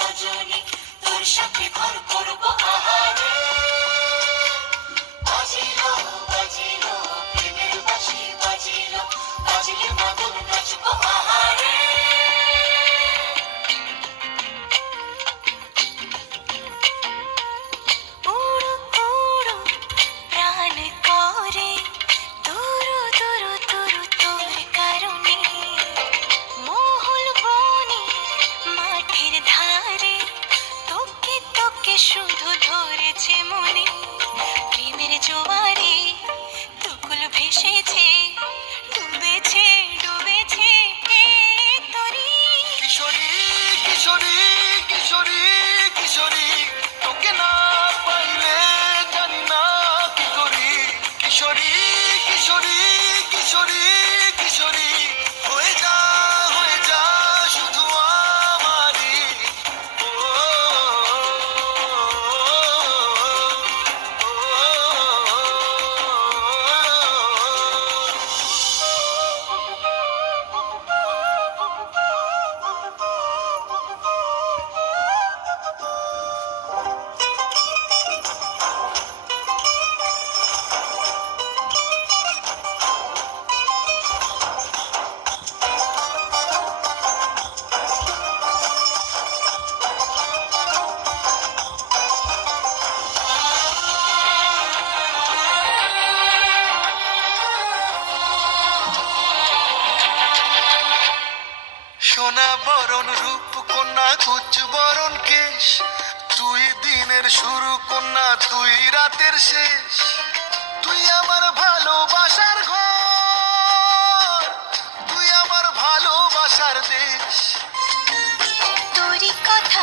সজনী তোর সাথে ঘর করবো আহারে বাজিলো বাজিলো প্রেমের বাঁশি বাজিলো বাজলে মদন নাচবো আহারে উড়ো উড়ো প্রাণ করে দুরু দুরু দুরু তোর কারণে মহল বনে মাঠের ধারে তোকে তোকে শুধু ধরেছে মনে প্রেমের জোয়ারে দুকুল ভেসেছে ডুবেছে ডুবেছে এই তরি কিশোরী কিশোরী কিশোরী কিশোরী তোকে না পাইলে জানি না কি করি কিশোরী কিশোরী কিশোরী কিশোরী হয়ে যা শুধু আমারই ও, সোনা বরণ রূপ কন্যা কুচ বরণ কেশ তুই দিনের শুরু কন্যা তুই রাতের শেষ তুই আমার ভালোবাসার ঘর তুই আমার ভালোবাসার দেশ তোরই কথা